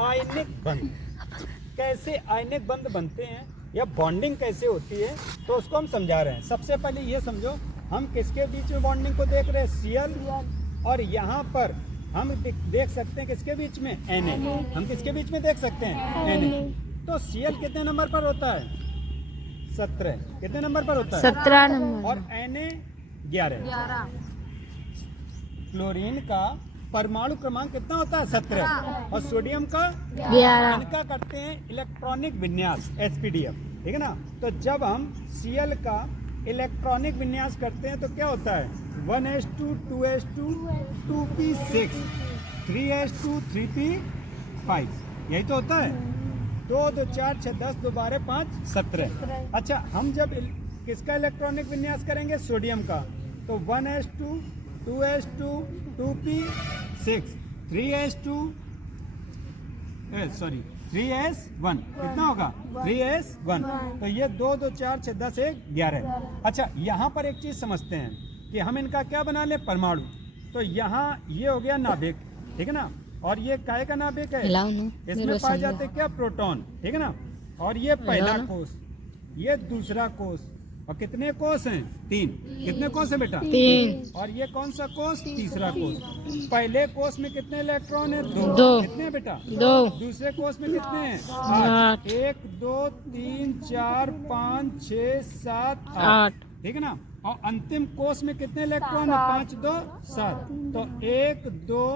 आयनिक बंध, कैसे आयनिक बंध बनते हैं या बॉन्डिंग कैसे होती है, तो उसको हम समझा रहे हैं। सबसे पहले ये समझो, हम किसके बीच में बॉन्डिंग को देख रहे हैं, Cl, और यहाँ पर हम देख सकते हैं किसके बीच में, Na। हम किसके बीच में देख सकते हैं, Na। तो Cl कितने नंबर पर होता है, 17। कितने नंबर पर होता है, 17 नंबर। और Na 11। क्लोरीन का परमाणु क्रमांक कितना होता है, 17, और सोडियम का 11। इनका करते हैं इलेक्ट्रॉनिक विन्यास, SPDF, ठीक है ना। तो जब हम Cl का इलेक्ट्रॉनिक विन्यास करते हैं तो क्या होता है, 1s2 2s2 2p6 3s2 3p5, यही तो होता है। 2 2 4 6 10 2 12 5 17। अच्छा, हम जब किसका इलेक्ट्रॉनिक विन्यास करेंगे, सोडियम का, तो 1s2 2s2 2p6 3s1, कितना होगा, 3s1। तो ये 2 2 4 6 10 1 11। अच्छा, यहाँ पर एक चीज समझते हैं कि हम इनका क्या बना लें, परमाणु। तो यहाँ ये हो गया नाभिक, ठीक है ना, और ये काय का नाभिक है, इसमें पाए जाते क्या, प्रोटॉन, ठीक है ना। और ये पहला कोष, ये दूसरा कोष, और कितने कोष हैं, 3। कितने कोष हैं बेटा, 3। और ये कौन सा कोष, तीसरा कोष। पहले कोष में कितने इलेक्ट्रॉन है, 2। कितने हैं बेटा, 2। दूसरे कोष में कितने हैं, 8। 1 2 3 4 5 6 7 8, ठीक है ना। और अंतिम कोष में कितने इलेक्ट्रॉन है, 5 2 7। तो 1 2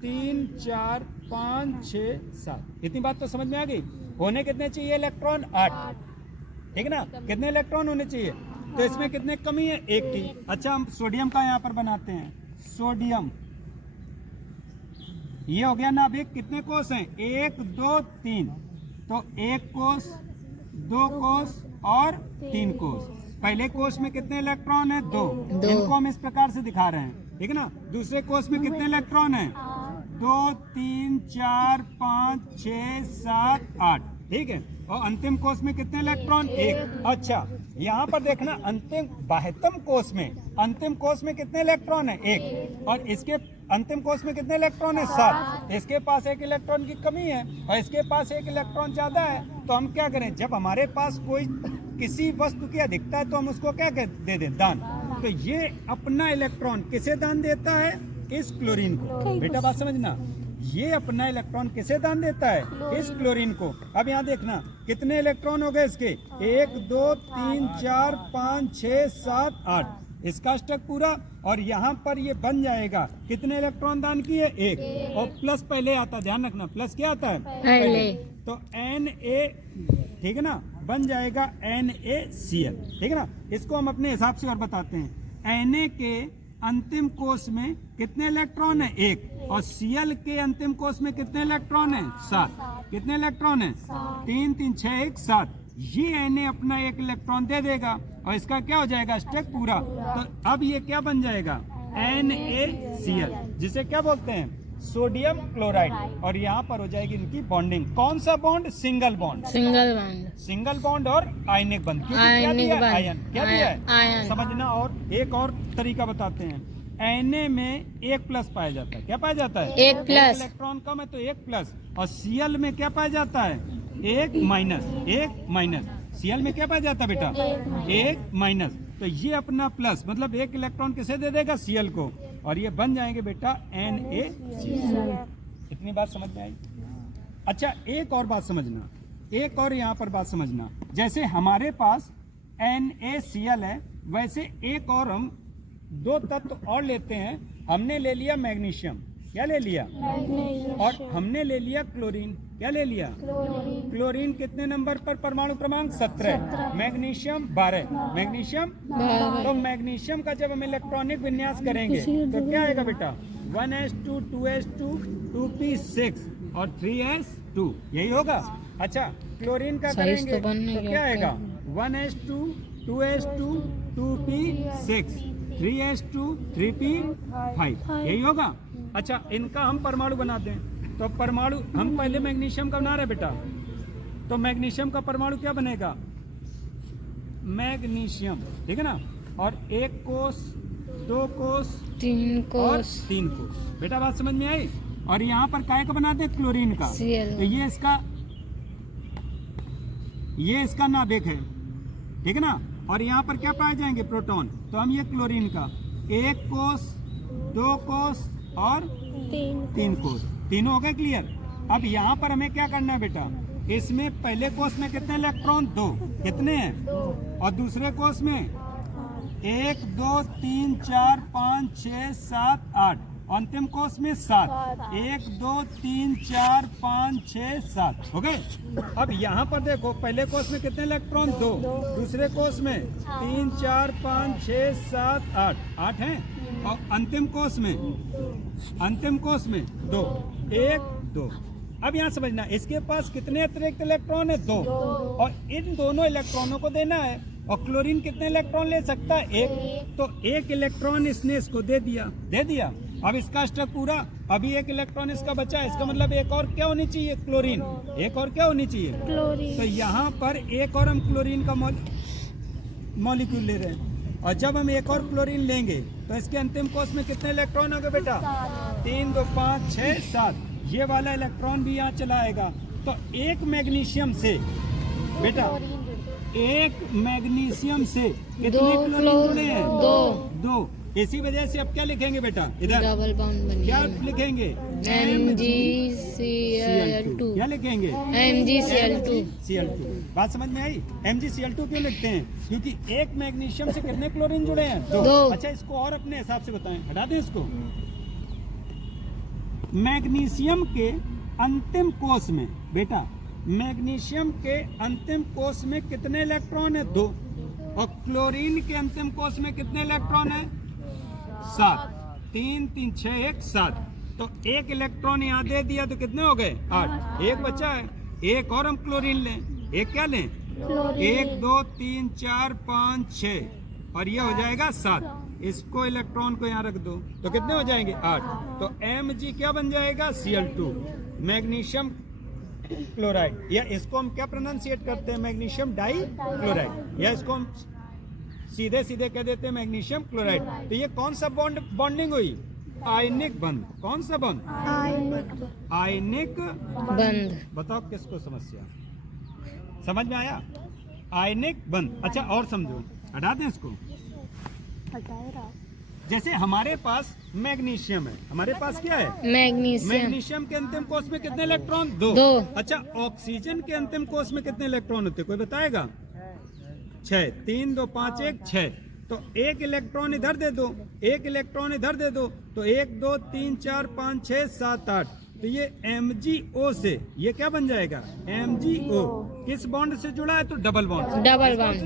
3 4 5 6 7। इतनी बात तो समझ में आ गई। होने कितने चाहिए इलेक्ट्रॉन, 8, ठीक है ना। कितने इलेक्ट्रॉन होने चाहिए, तो इसमें कितने कमी है, 1 की। अच्छा, हम सोडियम का यहाँ पर बनाते हैं, सोडियम, ये हो गया नाभिक। कितने कोष हैं, 1 2 3। तो 1 कोष, 2 कोष और 3 कोष। पहले कोष में कितने इलेक्ट्रॉन है, 2। इनको हम इस प्रकार से दिखा रहे हैं, ठीक है ना। दूसरे कोष में कितने इलेक्ट्रॉन है, 2 3 4 5 6 7 8, ठीक है। और अंतिम कोष में कितने इलेक्ट्रॉन, 1। अच्छा, यहाँ पर देखना, अंतिम बाह्यतम कोष में, अंतिम कोष में कितने इलेक्ट्रॉन है, 1। और इसके अंतिम कोष में कितने इलेक्ट्रॉन है, 7। इसके पास 1 इलेक्ट्रॉन की कमी है और इसके पास 1 इलेक्ट्रॉन ज्यादा है। तो हम क्या करें, जब हमारे पास कोई किसी वस्तु की अधिकता है तो हम उसको क्या दे दें, दान। तो ये अपना इलेक्ट्रॉन किसे दान देता है, इस क्लोरीन को। बेटा बात समझना, ये अपना इलेक्ट्रॉन किसे दान देता है, इस क्लोरीन को। अब यहाँ देखना, कितने इलेक्ट्रॉन हो गए इसके, 1 2 3 4 5 6 7 8, इसका अष्टक पूरा। और यहाँ पर ये बन जाएगा, कितने इलेक्ट्रॉन दान किए, 1, और प्लस पहले आता है, ध्यान रखना, प्लस क्या आता है, पहले। तो Na, ठीक है ना, बन जाएगा NaCl, ठीक है ना। इसको हम अपने हिसाब से और बताते हैं। Na के अंतिम कोष में कितने इलेक्ट्रॉन है, 1, और Cl के अंतिम कोष में कितने इलेक्ट्रॉन है, 7। कितने इलेक्ट्रॉन है, 3 3 6 1 7। ये Na अपना 1 इलेक्ट्रॉन दे देगा और इसका क्या हो जाएगा, स्टेक पूरा। तो अब ये क्या बन जाएगा, NaCl, जिसे क्या बोलते हैं, सोडियम क्लोराइड। और यहाँ पर हो जाएगी इनकी बॉन्डिंग। कौन सा bond, single bond, single bond और आयनिक बंध। क्या दिया है, आयन, क्या दिया है, समझना। और एक और तरीका बताते हैं, Na में 1+ पाया जाता है, क्या पाया जाता है, 1+। इलेक्ट्रॉन कम है तो 1+। और Cl में क्या पाया जाता है, 1-। Cl में क्या पाया जाता है बेटा, 1-। तो ये अपना प्लस, मतलब 1 इलेक्ट्रॉन किसे दे देगा, Cl को, और ये बन जाएंगे बेटा NaCl। इतनी बात समझ में आई। अच्छा, एक और बात समझना, एक और यहाँ पर बात समझना। जैसे हमारे पास NaCl है, वैसे एक और हम 2 तत्व और लेते हैं। हमने ले लिया मैग्नीशियम, क्या ले लिया, और हमने ले लिया क्लोरीन, क्या ले लिया, क्लोरीन कितने नंबर पर, परमाणु क्रमांक 17, मैग्नीशियम 12, मैग्नीशियम। तो मैग्नीशियम का जब हम इलेक्ट्रॉनिक विन्यास करेंगे तो क्या आएगा बेटा, 1s2 2s2 2p6 और 3s2, यही होगा। अच्छा, क्लोरीन का करेंगे तो क्या आएगा, 1s2 2s2 2p6 3s2 3p5, यही होगा। अच्छा, इनका हम परमाणु बनाते हैं। तो परमाणु हम पहले मैग्नीशियम का बना रहे बेटा, तो मैग्नीशियम का परमाणु क्या बनेगा, मैग्नीशियम, ठीक है ना। और 1 कोष, 2 कोष, 3 कोष, 3 कोष। बेटा बात समझ में आई। और यहाँ पर काय का बनाते हैं, क्लोरीन का। Cl। तो ये इसका नाभिक है, ठीक है ना। और यहाँ पर क्या पाए जाएंगे, प्रोटॉन। तो हम ये क्लोरीन का 1 कोष, 2 कोष और 3 कोष, तीनों हो गए क्लियर। अब यहाँ पर हमें क्या करना है बेटा, इसमें पहले कोष में कितने इलेक्ट्रॉन, 2, कितने हैं, और दूसरे कोष में 1 2 3 4 5 6 7 8, अंतिम कोष में 7, 1 2 3 4 5 6 7 हो गए। अब यहाँ पर देखो, पहले कोष में कितने इलेक्ट्रॉन, 2, दूसरे कोष में 3 4 5 6 7 8 हैं, और अंतिम कोष में 2, 1 2। अब यहाँ समझना, इसके पास कितने अतिरिक्त इलेक्ट्रॉन है, 2, और इन दोनों इलेक्ट्रॉनों को देना है। और क्लोरीन कितने इलेक्ट्रॉन ले सकता है, 1, तो 1 इलेक्ट्रॉन इसने इसको दे दिया। अब इसका स्टक पूरा, अभी 1 इलेक्ट्रॉन इसका बचा है, इसका मतलब एक और क्या होनी चाहिए, क्लोरीन, एक और क्या होनी चाहिए, क्लोरीन। तो यहाँ पर एक और हम क्लोरीन का मॉलिक्यूल ले रहे हैं। और जब हम एक और क्लोरीन लेंगे तो इसके अंतिम कोष में कितने इलेक्ट्रॉन हो गए बेटा, 3 2 5 6 7, ये वाला इलेक्ट्रॉन भी यहाँ चला आएगा। तो एक मैग्नीशियम से बेटा, एक मैग्नीशियम से कितने क्लोरीन जुड़े हैं, 2। इसी वजह से अब क्या लिखेंगे बेटा, इधर डबल बॉन्ड क्या बनेगा, लिखेंगे, MgCl2। क्या लिखेंगे, MgCl2। बात समझ में आई। MgCl2 क्यों लिखते हैं, क्योंकि एक मैग्नीशियम से कितने क्लोरीन जुड़े हैं, 2। अच्छा, इसको और अपने हिसाब से बताएं, हटा दें इसको। मैग्नीशियम के अंतिम कोष में बेटा, मैग्नीशियम के अंतिम कोष में कितने इलेक्ट्रॉन है, 2, और क्लोरीन के अंतिम कोष में कितने इलेक्ट्रॉन है, 7, 3 3 6 1 7। तो 1 इलेक्ट्रॉन यहाँ दे दिया तो कितने हो गए, 8, एक बचा है, एक और हम क्लोरीन लें, एक क्या लें, 1 2 3 4 5 6, और ये हो जाएगा 7। इसको इलेक्ट्रॉन को यहाँ रख दो तो कितने हो जाएंगे, 8। तो Mg क्या बन जाएगा, Cl2, मैग्नीशियम क्लोराइड, या इसको हम क्या प्रोनाउंसिएट करते हैं, मैग्नीशियम डाई क्लोराइड, या इसको हम सीधे कह देते हैं मैग्नीशियम क्लोराइड। तो ये कौन सा बॉन्डिंग हुई, आयनिक बंध। कौन सा बंध, आयनिक बंध। बताओ किसको समस्या समझ में आया, आयनिक बंध। अच्छा और समझो, हटा दें इसको। जैसे हमारे पास मैग्नीशियम है, हमारे पास क्या है, मैग्नीशियम के अंतिम कोष में कितने इलेक्ट्रॉन, 2। अच्छा, ऑक्सीजन के अंतिम कोष में कितने इलेक्ट्रॉन होते, कोई बताएगा, 6, 3 2 5 1 6। तो 1 इलेक्ट्रॉन इधर दे दो, 1 इलेक्ट्रॉन इधर दे दो, तो 1 2 3 4 5 6 7 8। तो ये MgO से ये क्या बन जाएगा, MgO। किस बॉन्ड से जुड़ा है, तो डबल बॉन्ड से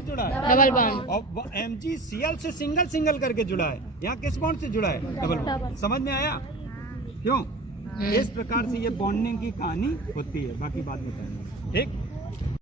जुड़ा है, डबल बॉन्ड। और MgCl से सिंगल करके जुड़ा है। यहाँ किस बॉन्ड से जुड़ा है, डबल बॉन्ड। समझ में आया क्यों। इस प्रकार से ये बॉन्डिंग की कहानी होती है, बाकी बात बताएंगे, ठीक।